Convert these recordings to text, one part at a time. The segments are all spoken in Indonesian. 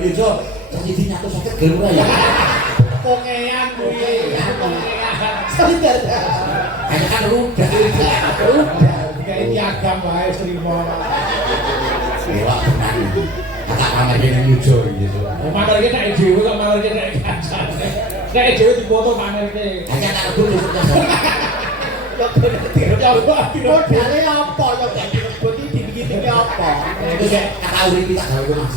iki Jo. Siji nyatu sakit gelem ora ya. Pongean kuwi. Sadar. Kayak kan udah. Kayak piagam wae Srimo. Dewa tenan. Tak kamar dene mujo gitu. Pamer iki nek dhewe kok malah nek kancane. Nek dhewe dipoto pamerke. Hanya tak kudu Modale apa ya gak direbut iki dibikin apa? itu sih kata urip tak gawe kok Mas.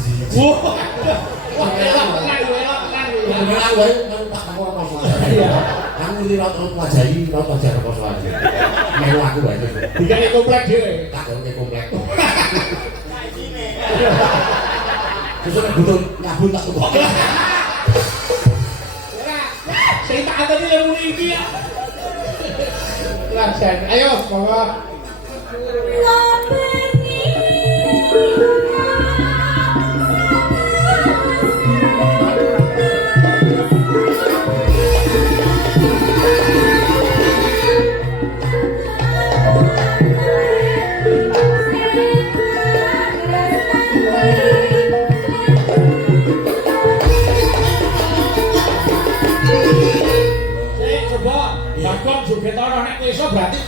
Wah, elok tenan lho, elok tenan lho. Beneran wae kan tak kamu ora apa. Iya. Kamu iki rot wajahi rot wajar apa soalnya. Melu aku wae. Digawe komplek dhewe. Tak gawe komplek. Terus nek butuh nyabun tak tukok. Ora. Sing tak ateni lho muni iki ya. Langsung. Ayo, bawa. Bagong joget ora nek kowe iso berarti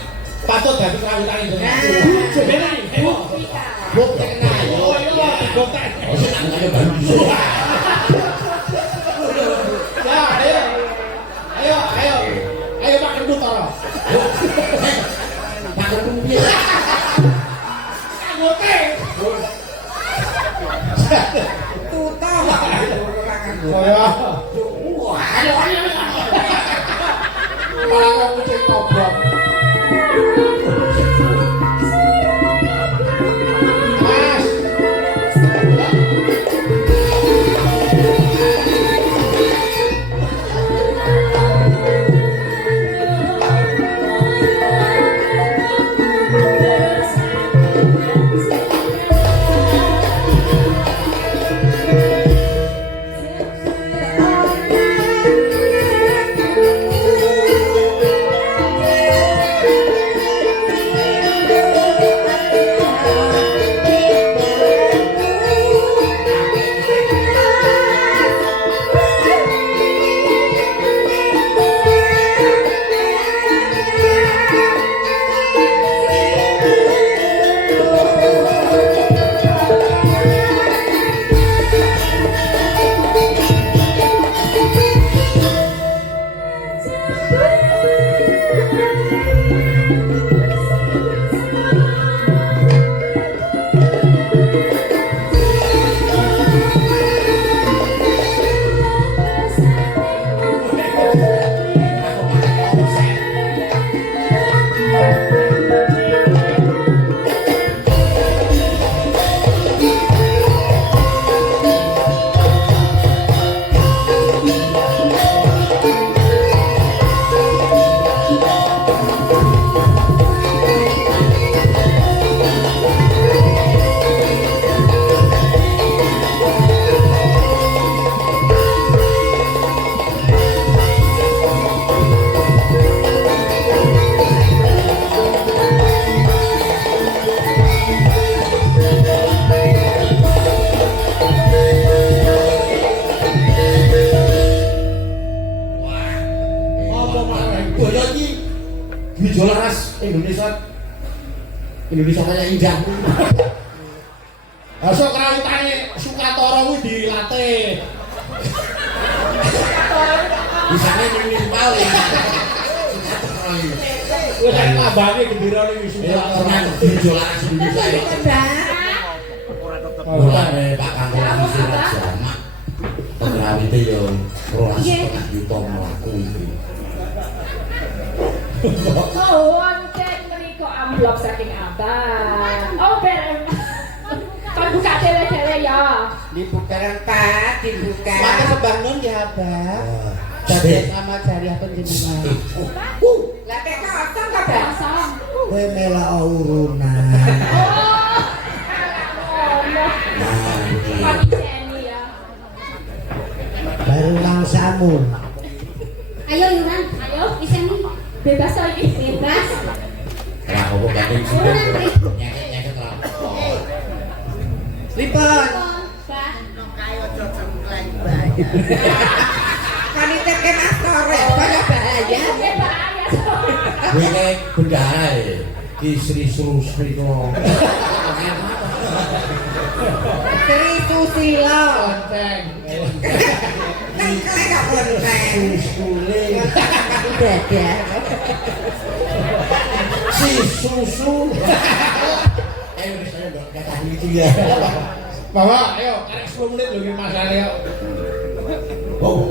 patut dadi krawitane Indonesia. Joget iki. Bukti kenal. Oh iya, bukti. Oh sing nang baru. Ya, ayo. Ayo, ayo. Ayo Pak Kendut ora. Pak Kendut piye? Ngote. Tuta. Oh ya. Wah, ayo ayo. Malah aku cek tobrok. Mas. Indonesia kaya indah. Masuk krawitane Sukatoro kuwi dilatih. Bisane ini paling. Wis nek tambane gendirane wis Tenan Indonesia laras Indonesia ya. Mulane Pak Kangkung wis jamak. Krawite yo 12,5 juta mlaku iki. Oh, wonten mriku amplop saking Abang. Oh, bareng. Kon buka dhewe-dhewe ya. Dibuka Pak, dibuka. Maka sembah nun ya, Abah. Dados amal jariah panjenengan. Lah kek kosong kok, Bang? Kosong. Kowe melak urunan. Oh. Kon iseni ya. Baru langsamu. Ayo Yuran, ayo iseni. Bebas lagi. Bebas. Lah kok banding sing nyeket-nyeket ra. Pripun? Bah. Kan itu kan aktor ya, banyak bahaya. Oke, bahaya. Kuwi kayak bendahara Ki Sri Susri kok. Sri Susilo. Lonceng. Kan kayak lonceng. Susule. Udah ya. Si susu. Ayo saya dok kata gitu ya. Bawa, ayo, karek 10 menit lho iki Mas Aryo. Oh,